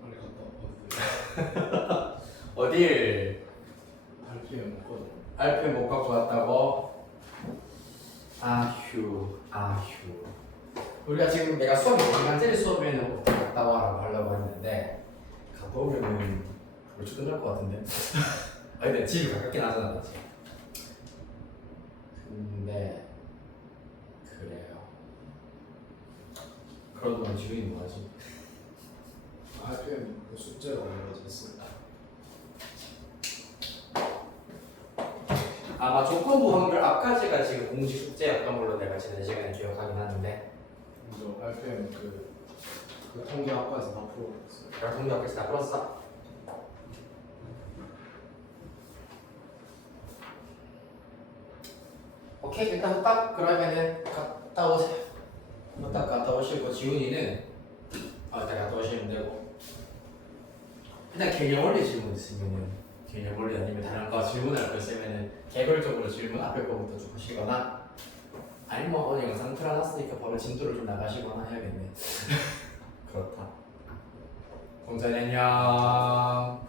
빨리 갔다 왔거든. 어딜? RPM 먹거든. RPM 못 갖고 왔다고? 우리가 지금 내가 수업 강간제리 수업에는 갔다 와라고 하려고 했는데 갔다 오면은 벌써 끝날 것 같은데. 아니 근데 집이 가깝긴 하잖아, 맞지? 근데 그래요. 그런 동안 지훈이 뭐하지? RPM 그 숙제가 오늘까지 했으니까. 아마 조건부 확률 앞까지가 지금 공식 숙제였던 걸로 내가 지난 시간에 기억하긴 하는데 먼저 RPM 그 통계 학과에서 다 풀어봤어요. 내가 동료 앞에서 다 풀었어? 오케이 일단 후딱 그러면은 갔다 오세요. 후딱 갔다 오시고 지훈이는 일단 갔다 오시면 되고 일단 개념 원리 질문 있으면은 개념 원리 아니면 다른 거 질문할 거 있으면은 개별적으로 질문 앞에 거부터 쭉 하시거나 아니면 뭐 오늘 영상 틀어놨으니까 바로 진도를 좀 나가시거나 해야겠네. 그렇다. 공전 안녕.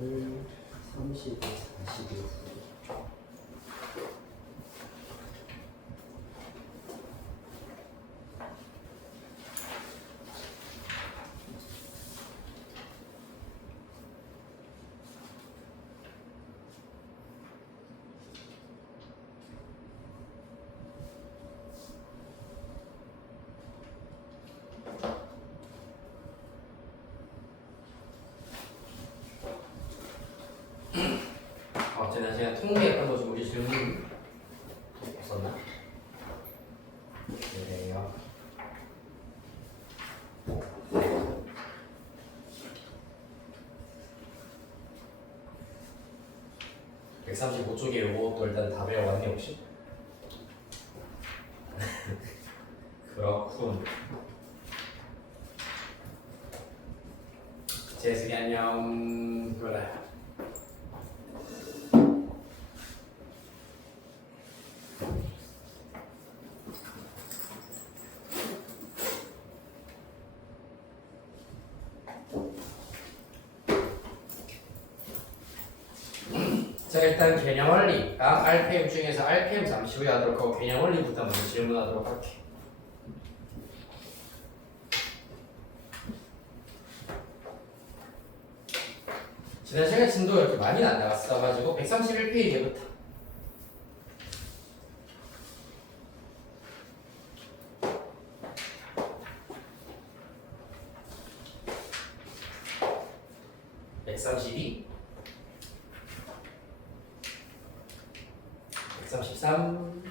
오늘 30일, 40일. 지난 시간 통계했던 거 중 우리 질문 없었나? 그래요. (135쪽에) 요것도 일단 다 배워왔니 혹시? 그렇군. 재승이 안녕. 그래. 자 일단 개념 원리랑 RPM 중에서 RPM 잠시 후에 하도록 하고 개념 원리부터 먼저 질문하도록 할게. 지난 시간 진도가 이렇게 많이 안 나갔어가지고 131페이지부터 (132) 133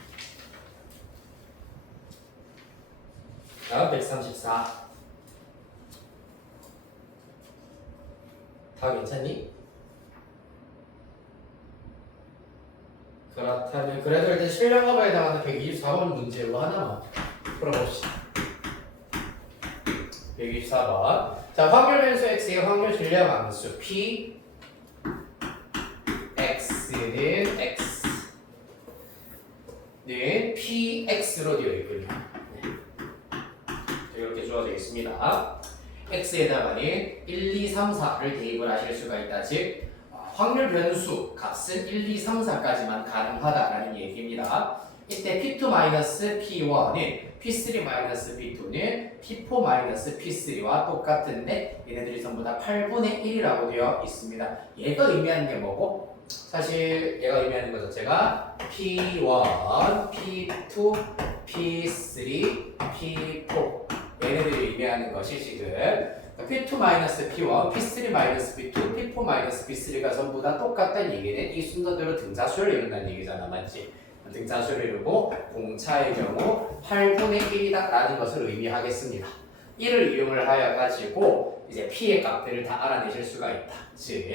다음 134 다 괜찮니? 그렇다면 그래도 일단 실력업에 해당하는 124번 문제로 하나만 풀어봅시다. 124번 자 확률 변수 x의 확률 질량 함수 p x는 x 는 px로 되어 있군요. 이렇게 주어져 있습니다. x에다가는 1, 2, 3, 4를 대입을 하실 수가 있다. 즉 확률 변수 값은 1, 2, 3, 4까지만 가능하다라는 얘기입니다. 이때 P2-P1은 P3-P2는 P4-P3와 똑같은데 얘네들이 전부 다 8분의 1이라고 되어 있습니다. 얘가 의미하는 게 뭐고? 사실 얘가 의미하는 것 자체가 P1, P2, P3, P4 얘네들이 의미하는 것이 지금 P2-P1, P3-P2, P4-P3가 전부 다 똑같다는 얘기는 이 순서대로 등차수를 이룬다는 얘기잖아, 맞지? 등차수를 이루고 공차의 경우 8분의 1이다 라는 것을 의미하겠습니다. 이를 이용을 하여 가지고 이제 P의 값들을 다 알아내실 수가 있다. 즉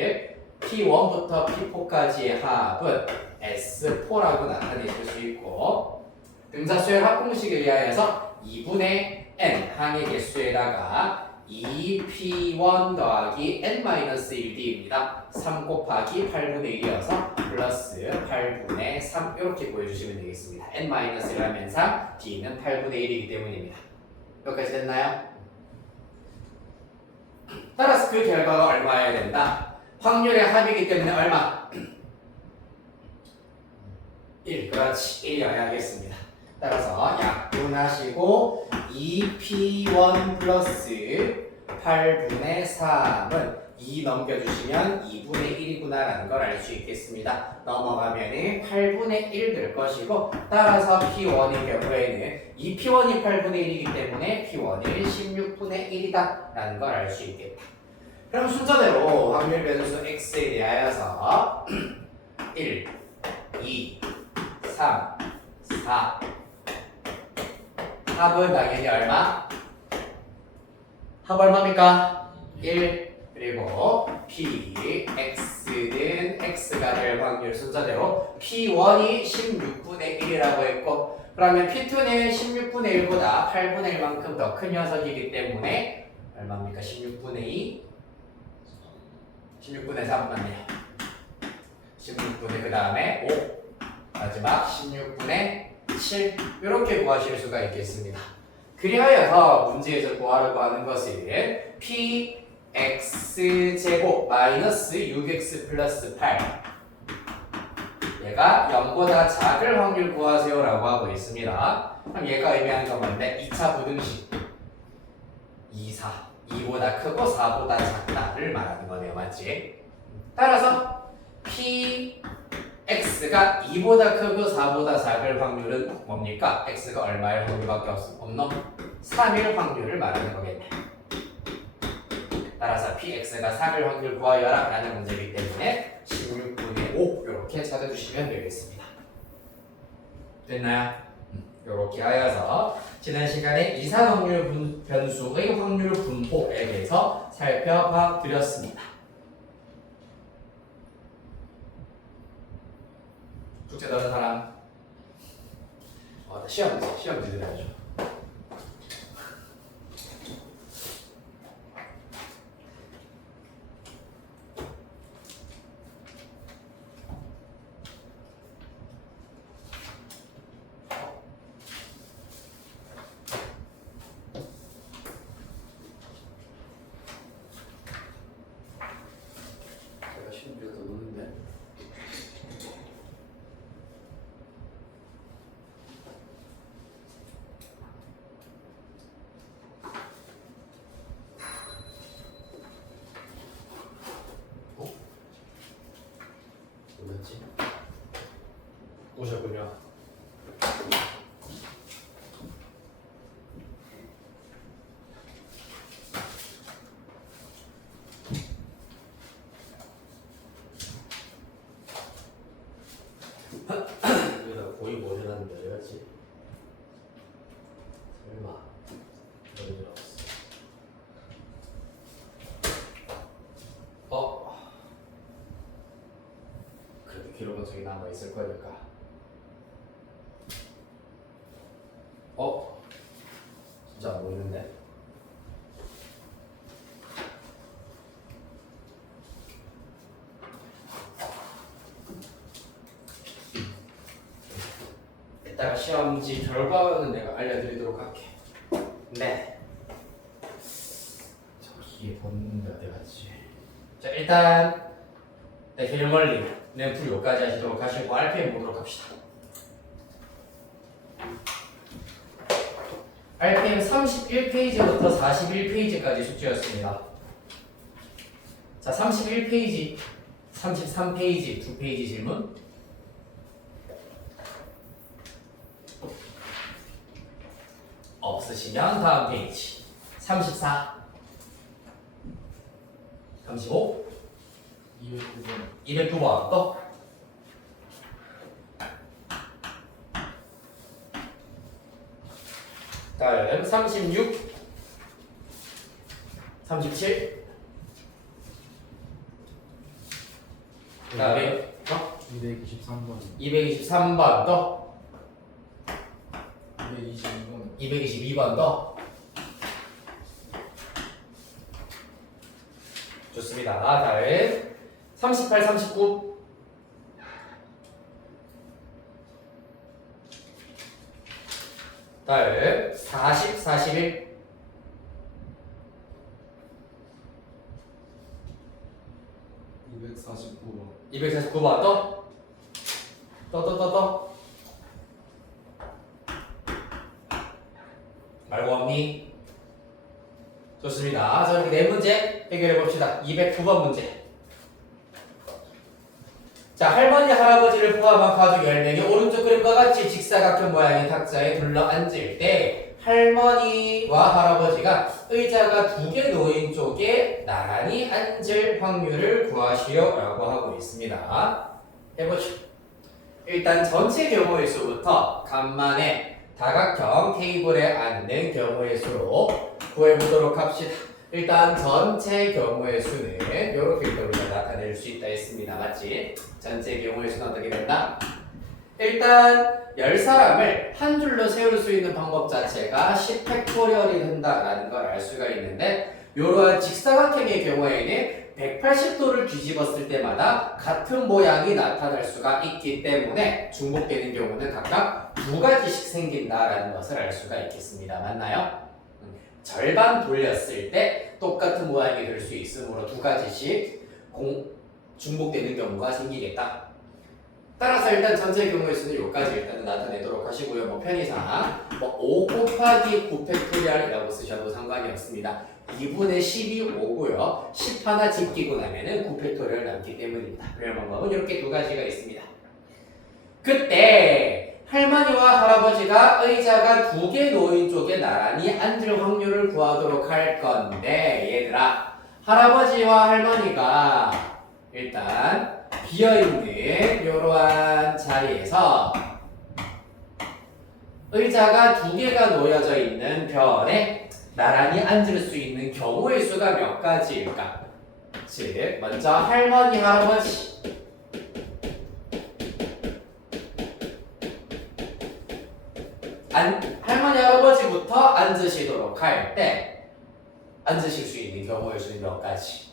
P1부터 P4까지의 합은 S4라고 나타내실 수 있고 등차수열 합공식에 의하여서 2분의 n 항의 개수에다가 2p1 더하기 n-1d입니다. 3 곱하기 8분의 1이어서 플러스 8분의 3 이렇게 보여주시면 되겠습니다. n-1이라는 면상 d는 8분의 1이기 때문입니다. 여기까지 됐나요? 따라서 그 결과가 얼마여야 된다? 확률의 합이기 때문에 얼마? 1, 그렇지 1이어야 하겠습니다. 따라서 약분하시고 2p1 플러스 8분의 3은 2 넘겨주시면 2분의 1이구나 라는 걸 알 수 있겠습니다. 넘어가면 8분의 1 될 것이고 따라서 p1의 경우에는 2p1이 8분의 1이기 때문에 p1이 16분의 1이다 라는 걸 알 수 있겠다. 그럼 순서대로 확률 변수 x에 대하여서 1, 2, 3, 4 합은 당연히 얼마? 합 얼마입니까? 1 그리고 p, x는 x가 될 확률 순서대로 p1이 16분의 1이라고 했고 그러면 p2는 16분의 1보다 8분의 1만큼 더 큰 녀석이기 때문에 얼마입니까? 16분의 2? 16분의 3 맞네요. 16분의 그 다음에 5 마지막 16분의 7 이렇게 구하실 수가 있겠습니다. 그리하여서 문제에서 구하려고 하는 것은 px제곱 마이너스 6x 플러스 8 얘가 0보다 작을 확률 구하세요 라고 하고 있습니다. 그럼 얘가 의미하는 건 뭔데? 2차 부등식 2, 4 2보다 크고 4보다 작다를 말하는 거네요. 맞지? 따라서 x가 2보다 크고 4보다 작을 확률은 뭡니까? x가 얼마의 확률밖에 없노? 3일 확률을 말하는 거겠네. 따라서 px가 3일 확률 구하여라 라는 문제이기 때문에 16분의 5 이렇게 찾아주시면 되겠습니다. 됐나요? 이렇게 하여서 지난 시간에 이산확률 변수의 확률 분포에 대해서 살펴봐 드렸습니다. 숙제 넣은 사람? 시험 드려야죠. 제가 시험 드려서 노는데. 뭐였지? 오셨군요. 여기다 고이 뭐 해놨는데 어디갔지? 설마 어디 들어갔어? 그래도 기록은 저기 남아있을 거니까. 진짜 안 보이는데? 이따가 시험지 결과는 내가 알려드리도록 할게. 네. 저기에 보는데 어디 갔지? 자, 일단 필멀리는 풀 여기까지 하시도록 하시고 RPM 보도록 합시다. RPM 31페이지부터 41페이지까지 숙제였습니다. 자, 31페이지, 33페이지, 2페이지 질문. 없으시면 다음 페이지. 34, 35, 209번 또 다음 36, 37. 그 다음에 223번, 223번 더 222번, 222번 더 좋습니다. 다음 38, 39 다음 40, 41 249번, 249번 또 말고 없니? 좋습니다. 자, 이렇게 네 문제 해결해 봅시다. 209번 문제. 자, 할머니, 할아버지를 포함한 가족 10명이 오른쪽 그림과 같이 직사각형 모양의 탁자에 둘러 앉을 때 할머니와 할아버지가 의자가 두 개 놓인 쪽에 나란히 앉을 확률을 구하시오라고 하고 있습니다. 해보죠. 일단 전체 경우의 수부터 간만에 다각형 테이블에 앉는 경우의 수로 구해보도록 합시다. 일단 전체 경우의 수는 이렇게 우리가 나타낼 수 있다 했습니다. 맞지? 전체 경우의 수는 어떻게 된다? 일단 10사람을 한 줄로 세울 수 있는 방법 자체가 10팩토리얼이 된다라는 걸 알 수가 있는데 이러한 직사각형의 경우에는 180도를 뒤집었을 때마다 같은 모양이 나타날 수가 있기 때문에 중복되는 경우는 각각 두 가지씩 생긴다라는 것을 알 수가 있겠습니다. 맞나요? 절반 돌렸을 때 똑같은 모양이 될 수 있으므로 두 가지씩 중복되는 경우가 생기겠다. 따라서 일단 전체 경우의 수는 여기까지 일단 나타내도록 하시고요. 뭐 편의상 5 곱하기 9팩토리얼이라고 쓰셔도 상관이 없습니다. 2분의 10이 5고요. 10 하나 집기고 나면은 9팩토리얼 남기 때문입니다. 그럴 방법은 이렇게 두 가지가 있습니다. 그때 할머니와 할아버지가 의자가 두 개 놓인 쪽에 나란히 앉을 확률을 구하도록 할 건데 얘들아, 할아버지와 할머니가 일단 비어있는 이러한 자리에서 의자가 두 개가 놓여져 있는 변에 나란히 앉을 수 있는 경우의 수가 몇 가지일까? 즉, 먼저 할머니, 할아버지 할머니, 할아버지부터 앉으시도록 할 때 앉으실 수 있는 경우의 수는 몇 가지?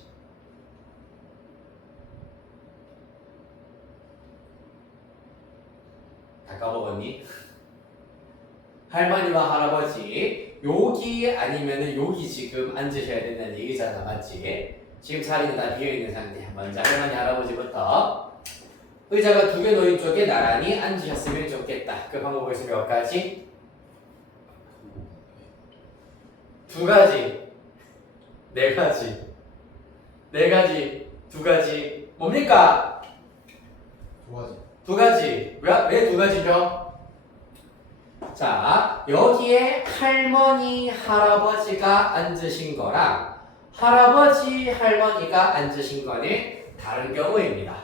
다 까먹었니? 할머니와 할아버지 여기 아니면은 여기 지금 앉으셔야 된다는 얘기잖아, 맞지? 지금 자리는 다 비어있는 상태. 먼저 할머니, 할아버지부터 의자가 두 개 놓인 쪽에 나란히 앉으셨으면 좋겠다. 그 방법을 쓰면 몇 가지? 두 가지, 네 가지, 네 가지, 두 가지. 뭡니까? 두 가지. 두 가지. 왜 두 가지죠? 자, 여기에 할머니, 할아버지가 앉으신 거랑 할아버지, 할머니가 앉으신 거는 다른 경우입니다.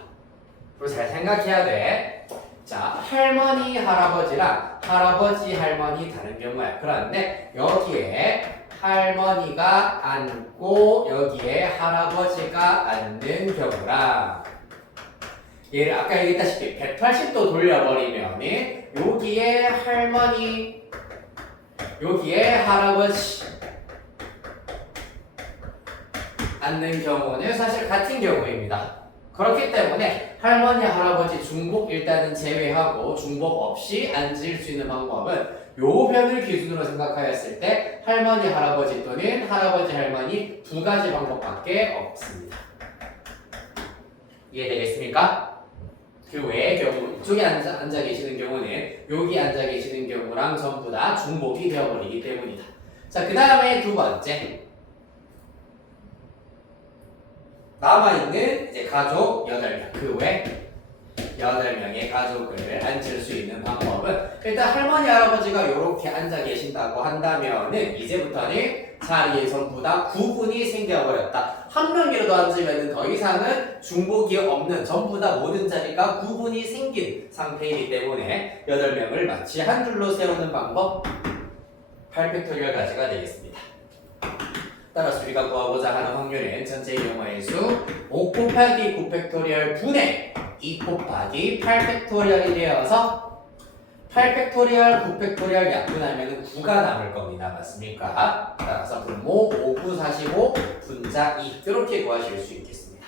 그리고 잘 생각해야 돼. 자, 할머니, 할아버지랑 할아버지, 할머니 다른 경우야. 그런데 여기에 할머니가 앉고 여기에 할아버지가 앉는 경우랑 얘를 아까 얘기했다시피 180도 돌려버리면 여기에 할머니, 여기에 할아버지 앉는 경우는 사실 같은 경우입니다. 그렇기 때문에 할머니, 할아버지 중복 일단은 제외하고 중복 없이 앉을 수 있는 방법은 요 변을 기준으로 생각하였을 때 할머니, 할아버지 또는 할아버지, 할머니 두 가지 방법밖에 없습니다. 이해되겠습니까? 그 외의 경우, 이쪽에 앉아 계시는 경우는 여기 앉아 계시는 경우랑 전부 다 중복이 되어버리기 때문이다. 자, 그 다음에 두 번째. 남아있는 이제 가족 8명, 그 외 8명의 가족을 앉힐 수 있는 방법은 일단 할머니, 할아버지가 이렇게 앉아 계신다고 한다면은 이제부터는 자리에 전부 다 구분이 생겨버렸다. 한 명이라도 앉으면 더 이상은 중복이 없는 전부 다 모든 자리가 구분이 생긴 상태이기 때문에 8명을 마치 한 줄로 세우는 방법 8팩토리얼 가지가 되겠습니다. 따라서 우리가 구하고자 하는 확률은 전체 경우의 수 5 곱하기 9 팩토리얼 분의 2 곱하기 8 팩토리얼이 되어서 8 팩토리얼, 9 팩토리얼 약분하면 9가 남을 겁니다. 맞습니까? 따라서 분모 5, 9, 45, 분자 2 이렇게 구하실 수 있겠습니다.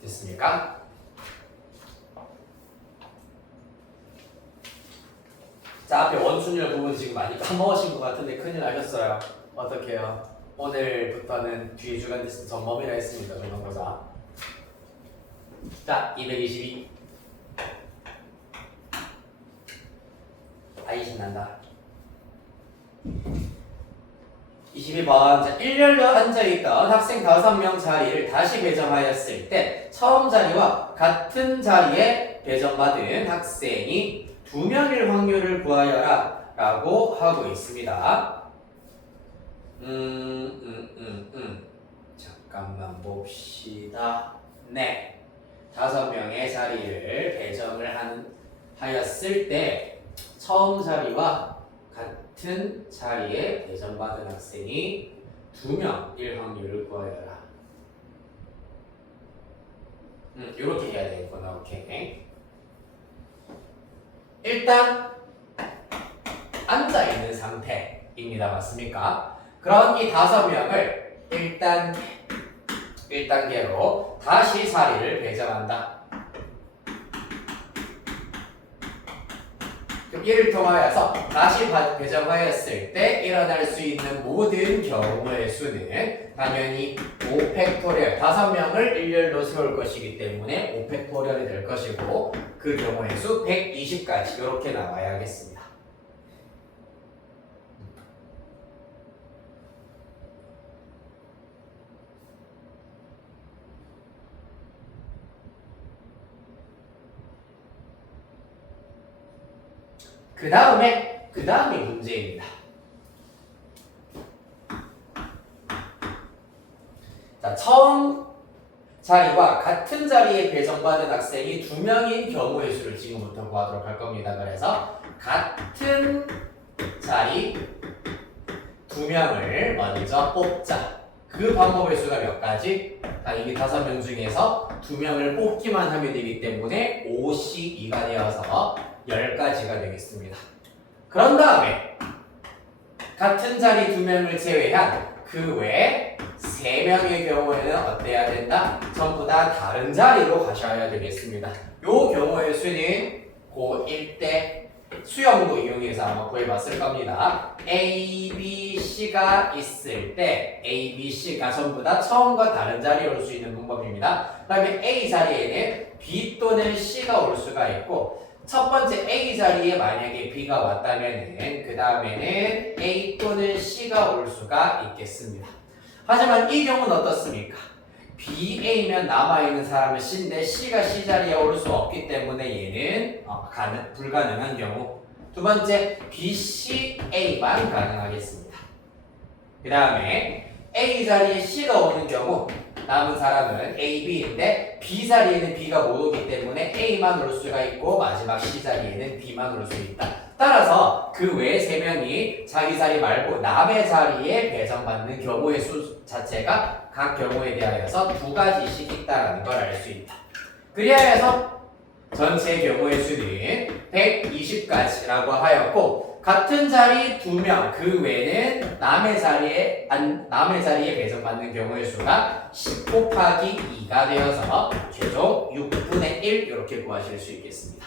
됐습니까? 자, 앞에 원순열 부분 지금 많이 까먹으신 것 같은데 큰일 나셨어요. 어떡해요? 오늘부터는 뒤에 주간 테스트 전범이라 했습니다. 중간고사. 자, 222. 아이 신난다. 22번. 자, 일렬로 앉아있던 학생 5명 자리를 다시 배정하였을 때 처음 자리와 같은 자리에 배정받은 학생이 2명일 확률을 구하여라 라고 하고 있습니다. 잠깐만 봅시다. 네. 5명의 자리를 배정을 하였을 때 처음 자리와 같은 자리에 배정받은 학생이 2명일 확률을 구하여라. 이렇게 해야 되겠구나. 오케이. 일단 앉아있는 상태입니다. 맞습니까? 그럼 이 5명을 1단계로 다시 자리를 배정한다. 그럼 이를 통하여서 다시 배정하였을 때 일어날 수 있는 모든 경우의 수는 당연히 5팩토리얼 5명을 일렬로 세울 것이기 때문에 5팩토리얼이 될 것이고 그 경우의 수 120까지 이렇게 나와야겠습니다. 그 다음에 문제입니다. 자, 처음 자리와 같은 자리에 배정받은 학생이 2명인 경우의 수를 지금부터 구하도록 할 겁니다. 그래서 같은 자리 2명을 먼저 뽑자. 그 방법의 수가 몇 가지? 당연히 5명 중에서 2명을 뽑기만 하면 되기 때문에 5씩 2가 되어서 10가지가 되겠습니다. 그런 다음에 같은 자리 2명을 제외한 그 외에 3명의 경우에는 어때야 된다? 전부 다 다른 자리로 가셔야 되겠습니다. 요 경우의 수는 고1 때 수영도 이용해서 아마 구해봤을 겁니다. A, B, C가 있을 때 A, B, C가 전부 다 처음과 다른 자리에 올 수 있는 방법입니다. 그 다음에 A 자리에는 B 또는 C가 올 수가 있고 첫 번째 A 자리에 만약에 B가 왔다면은 그 다음에는 A 또는 C가 올 수가 있겠습니다. 하지만 이 경우는 어떻습니까? BA면 남아있는 사람은 C인데 C가 C 자리에 올 수 없기 때문에 얘는 불가능한 경우. 두 번째 BCA만 가능하겠습니다. 그 다음에 A 자리에 C가 오는 경우 남은 사람은 A, B인데 B 자리에는 B가 못 오기 때문에 A만 올 수가 있고 마지막 C 자리에는 B만 올 수 있다. 따라서 그 외 3명이 자기 자리 말고 남의 자리에 배정받는 경우의 수 자체가 각 경우에 대하여서 2가지씩 있다는 걸 알 수 있다. 그리하여 해서 전체 경우의 수는 120가지라고 하였고 같은 자리 2명 그 외에는 남의 자리에 배정받는 경우의 수가 10 곱하기 2가 되어서 최종 6분의 1 이렇게 구하실 수 있겠습니다.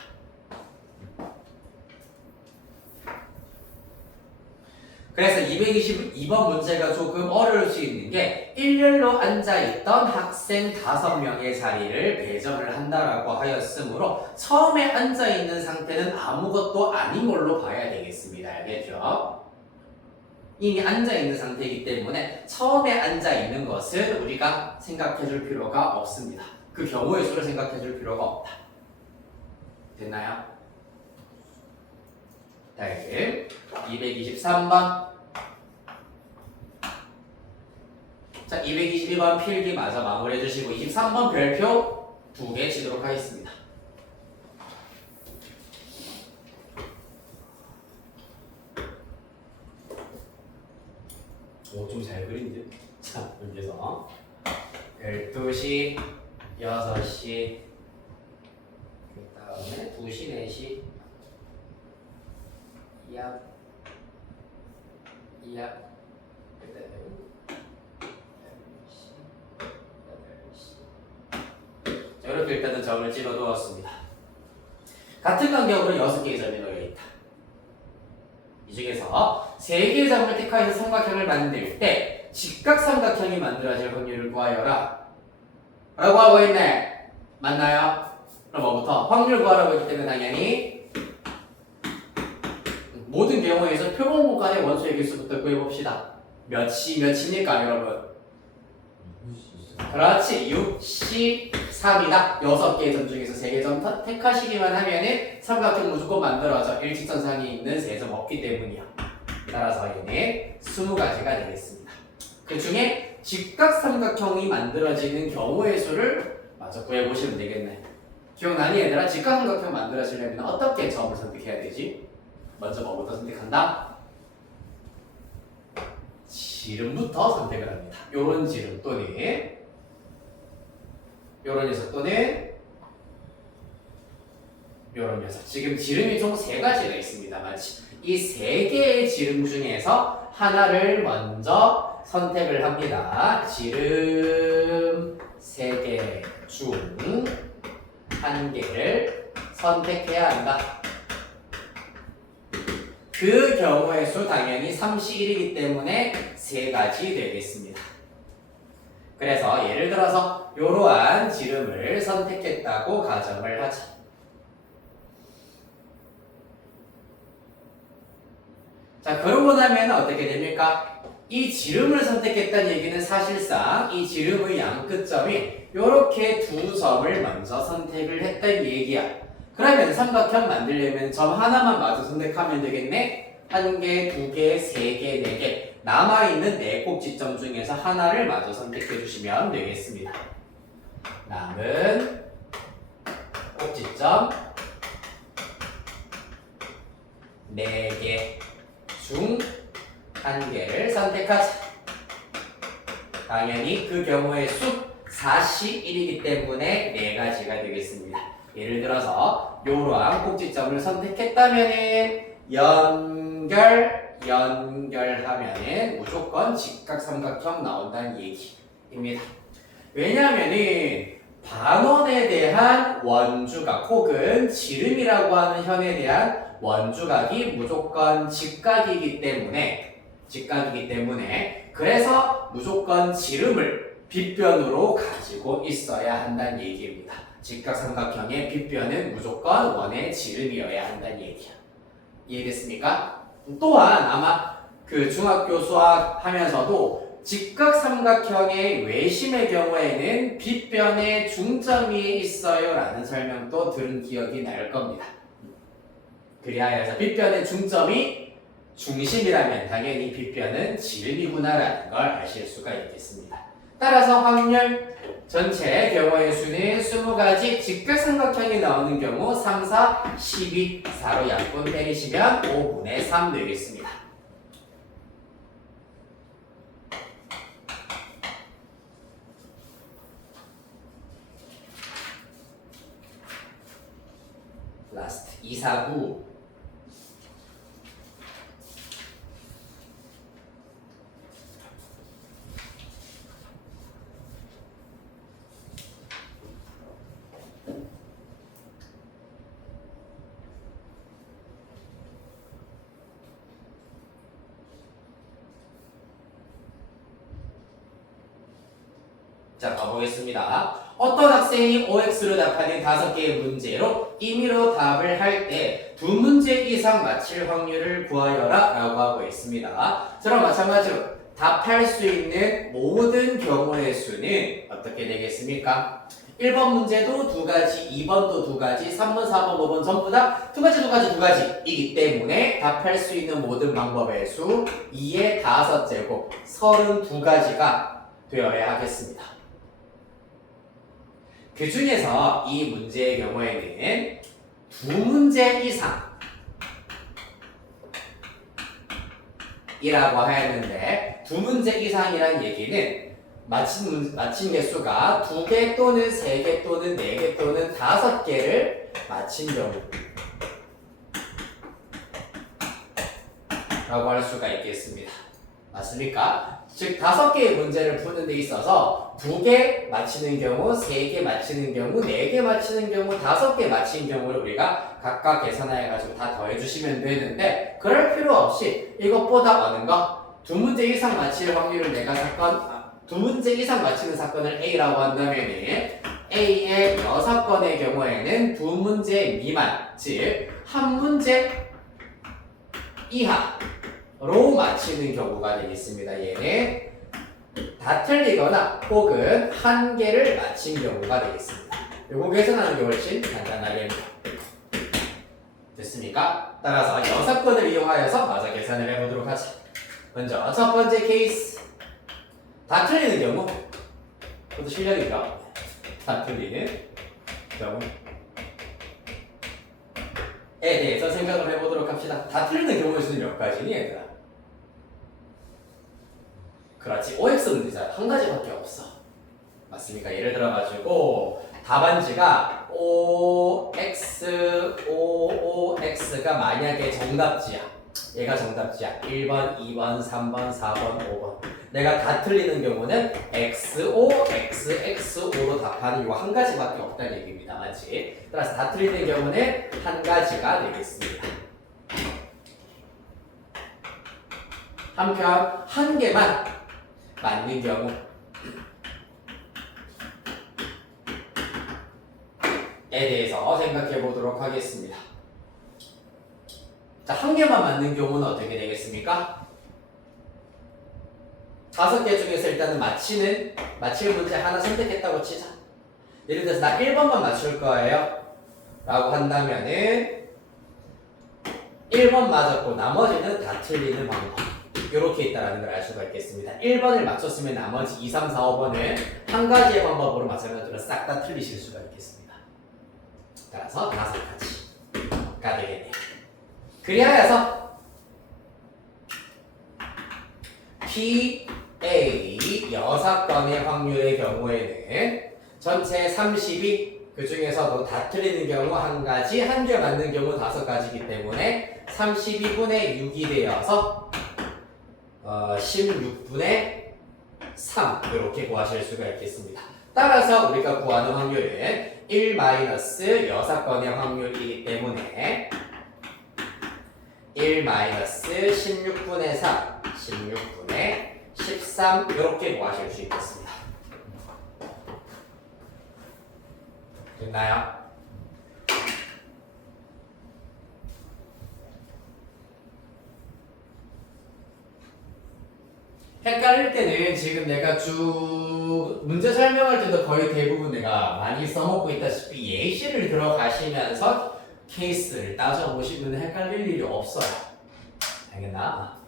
그래서 222번 문제가 조금 어려울 수 있는 게 일렬로 앉아있던 학생 5명의 자리를 배정을 한다라고 하였으므로 처음에 앉아있는 상태는 아무것도 아닌 걸로 봐야 되겠습니다. 알겠죠? 이미 앉아있는 상태이기 때문에 처음에 앉아있는 것은 우리가 생각해 줄 필요가 없습니다. 그 경우의 수를 생각해 줄 필요가 없다. 됐나요? 다음 223번. 자, 222번 필기 마저 마무리해 주시고 23번 별표 2개 치도록 하겠습니다. 자, 여기서 12시, 6시, 그 다음에 2시, 4시, 이합, 그 다음에 8시. 자, 이렇게 일단은 점을 찍어 두었습니다. 같은 간격으로 6개의 점이 놓여 있다. 이 중에서 3개의 점을 택하여서 삼각형을 만들 때 직각삼각형이 만들어질 확률을 구하여라 라고 하고 있네. 맞나요? 그럼 뭐부터? 확률 구하라고 했기 때문에 당연히 모든 경우에서 표본 공간의 원소의 개수부터 구해봅시다. 몇입니까 여러분? 그렇지. 6C 3이다. 6개의 점 중에서 3개 점 택하시기만 하면은 삼각형 무조건 만들어져. 일직선상에 있는 3점 없기 때문이야. 따라서 얘는 20가지가 되겠습니다. 그 중에 직각삼각형이 만들어지는 경우의 수를 마저 구해보시면 되겠네. 기억나니 얘들아? 직각삼각형 만들어지려면 어떻게 점을 선택해야 되지? 먼저 뭐부터 선택한다? 지름부터 선택을 합니다. 요런 지름 또는 요런 녀석 또는 요런 녀석. 지금 지름이 총 3가지가 있습니다만 이 3개의 지름 중에서 하나를 먼저 선택을 합니다. 지름 3개 중 1개를 선택해야 한다. 그 경우의 수 당연히 31이기 때문에 3가지 되겠습니다. 그래서 예를 들어서 이러한 지름을 선택했다고 가정을 하자. 자, 그러고 나면 어떻게 됩니까? 이 지름을 선택했다는 얘기는 사실상 이 지름의 양 끝점이 이렇게 2점을 먼저 선택을 했다는 얘기야. 그러면 삼각형 만들려면 점 하나만 마저 선택하면 되겠네? 1개, 2개, 3개, 4개 남아있는 4꼭지점 중에서 하나를 마저 선택해 주시면 되겠습니다. 남은 꼭지점 4개 중 1개를 선택하자. 당연히 그 경우의 수 41이기 때문에 4가지가 되겠습니다. 예를 들어서 이러한 꼭지점을 선택했다면은 연결하면은 무조건 직각삼각형 나온다는 얘기입니다. 왜냐하면은 반원에 대한 원주각 혹은 지름이라고 하는 현에 대한 원주각이 무조건 직각이기 때문에 그래서 무조건 지름을 빗변으로 가지고 있어야 한다는 얘기입니다. 직각삼각형의 빗변은 무조건 원의 지름이어야 한다는 얘기야. 이해됐습니까? 또한 아마 그 중학교 수학 하면서도 직각삼각형의 외심의 경우에는 빗변에 중점 위에 있어요 라는 설명도 들은 기억이 날 겁니다. 그리하여서 빗변의 중점이 중심이라면 당연히 빗변은 지름이구나 라는 걸 아실 수가 있겠습니다. 따라서 확률 전체 경우의 수는 20가지, 직각삼각형이 나오는 경우 3, 4, 12, 4로 약분 때리시면 5분의 3 되겠습니다. 라스트 2, 4, 9 자, 가보겠습니다. 어떤 학생이 OX로 답하는 5개의 문제로 임의로 답을 할 때 2문제 이상 맞힐 확률을 구하여라 라고 하고 있습니다. 저랑 마찬가지로 답할 수 있는 모든 경우의 수는 어떻게 되겠습니까? 1번 문제도 2가지, 2번도 2가지, 3번, 4번, 5번 전부 다 2가지이기 때문에 답할 수 있는 모든 방법의 수 2의 5제곱 32가지가 되어야 하겠습니다. 그 중에서 이 문제의 경우에는 2문제 이상 이라고 하였는데 두 문제 이상이란 얘기는 맞힌 개수가 2개 또는 3개 또는 4개 또는 5개를 맞힌 경우 라고 할 수가 있겠습니다. 맞습니까? 즉 5개의 문제를 푸는 데 있어서 2개 맞히는 경우, 3개 맞히는 경우, 4개 맞히는 경우, 5개 맞힌 경우를 우리가 각각 계산해가지고 다 더해주시면 되는데 그럴 필요 없이 이것보다 어느 거? 2문제 이상 맞힐 확률을 내가 2문제 이상 맞히는 사건을 A라고 한다면 A의 6건의 경우에는 2문제 미만, 즉 1문제 이하로 맞히는 경우가 되겠습니다. 얘는 다 틀리거나 혹은 1개를 맞힌 경우가 되겠습니다. 요거 계산하는 게 훨씬 간단하겠네요. 됐습니까? 따라서 6건을 이용하여서 마저 계산을 해보도록 하죠. 먼저 첫 번째 케이스 다 틀리는 경우 그것도 실력이죠. 다 틀리는 경우에 대해서 생각을 해보도록 합시다. 다 틀리는 경우의 수는 몇 가지니 얘들아? 그렇지, OX 문제잖아. 한 가지밖에 없어. 맞습니까? 예를 들어가지고 답안지가 OX가 만약에 정답지야. 얘가 정답지야. 1번, 2번, 3번, 4번, 5번. 내가 다 틀리는 경우는 XO, XXO로 답하는 이거 한 가지밖에 없다는 얘기입니다. 맞지? 따라서 다 틀리는 경우는 한 가지가 되겠습니다. 한편 한 개만 맞는 경우 대해서 생각해 보도록 하겠습니다. 자, 한 개만 맞는 경우는 어떻게 되겠습니까? 5개 중에서 일단은 맞힐 문제 하나 선택했다고 치자. 예를 들어서 나 1번만 맞출 거예요 라고 한다면은 1번 맞았고 나머지는 다 틀리는 방법 이렇게 있다는 걸 알 수가 있겠습니다. 1번을 맞췄으면 나머지 2, 3, 4, 5번은 한 가지의 방법으로 맞춰가지고 싹 다 틀리실 수가 있겠습니다. 따라서 5가지가 되겠네요. 그리하여서 PA 6건의 확률의 경우에는 전체 32, 그 중에서도 다 틀리는 경우 한 가지, 한 개 맞는 경우 5가지이기 때문에 32분의 6이 되어서 16분의 3 이렇게 구하실 수가 있겠습니다. 따라서 우리가 구하는 확률은 1-6건의 확률이기 때문에 1-16분의 3, 16분의 13 이렇게 구하실 수 있겠습니다. 됐나요? 헷갈릴 때는 지금 내가 쭉 문제 설명할 때도 거의 대부분 내가 많이 써먹고 있다시피 예시를 들어가시면서 케이스를 따져보시면 헷갈릴 일이 없어요. 알겠나?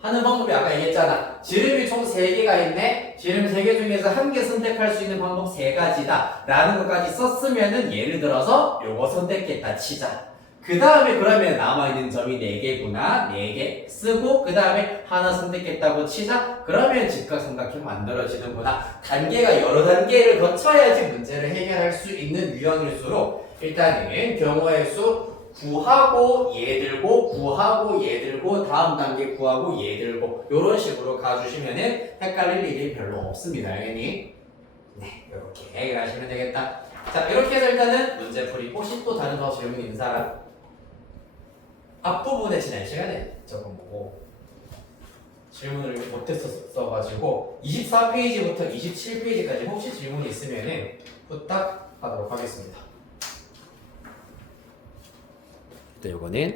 하는 방법이 아까 얘기했잖아. 지름이 총 3개가 있네. 지름 3개 중에서 1개 선택할 수 있는 방법 3가지다 라는 것까지 썼으면은 예를 들어서 요거 선택했다 치자. 그 다음에 그러면 남아있는 점이 4개구나. 4개 쓰고 그 다음에 하나 선택했다고 치자. 그러면 직각삼각형 만들어지는구나. 단계가 여러 단계를 거쳐야지 문제를 해결할 수 있는 유형일수록 일단은 경우의 수 구하고 얘 들고 구하고 얘 들고 다음 단계 구하고 얘 들고 이런 식으로 가주시면은 헷갈릴 일이 별로 없습니다. 알겠니? 네, 이렇게 해결하시면 되겠다. 자, 이렇게 해서 일단은 문제 풀이. 혹시 또 다른 더 질문 있는 사람? 앞부분에 지난 시간에 적은 거고 질문을 못했었어가지고 24페이지부터 27페이지까지 혹시 질문이 있으면은 부탁하도록 하겠습니다. 또 이거는